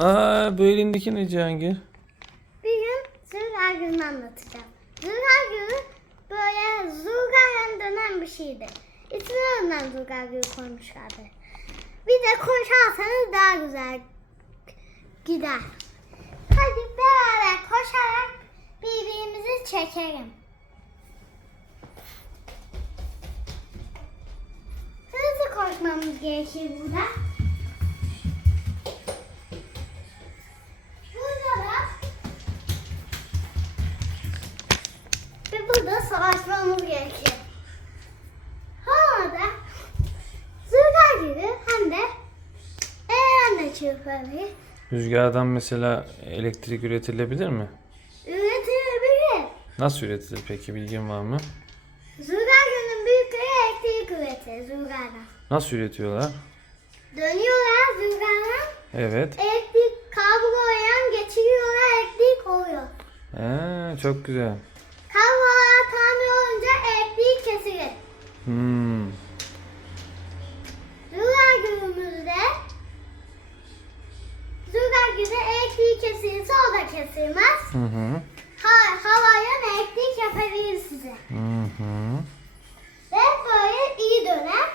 Aa bu elindeki ne Cihangir? Bir gün Zülgar Gül'ünü anlatacağım. Zülgar Gül'ü böyle Zülgar'dan dönen bir şeydi. İsmini ondan Zülgar Gül koymuşlardı. Bir de koşarsanız daha güzel gider. Hadi beraber koşarak birbirimizi çekelim. Hızlı koşmamız gerekir. Burada burada savaşmamız gerekir. Havada zırhlar gibi hem de Eren de çırpabilir. Rüzgardan mesela elektrik üretilebilir mi? Üretilebilir. Nasıl üretilir peki bilgin var mı? Günün büyükleri elektrik üretir zırhlardan. Nasıl üretiyorlar? Dönüyorlar zırhlardan Evet. elektrik kabloyan geçiriyorlar elektrik oluyor. Ee, çok güzel. Hmm. Zırhlar günümüzde Zırhlar günü elektrik kesilirse o da kesilmez. Hı hı. Ha, havaya elektrik yapabilir size. Hı hı. Ve böyle iyi döner.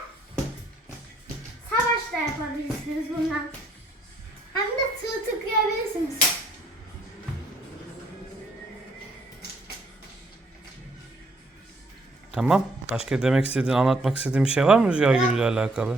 Savaş da yapabilirsiniz bundan. Tamam. Başka demek istediğin, anlatmak istediğin bir şey var mı Rüzgar Gül'le alakalı?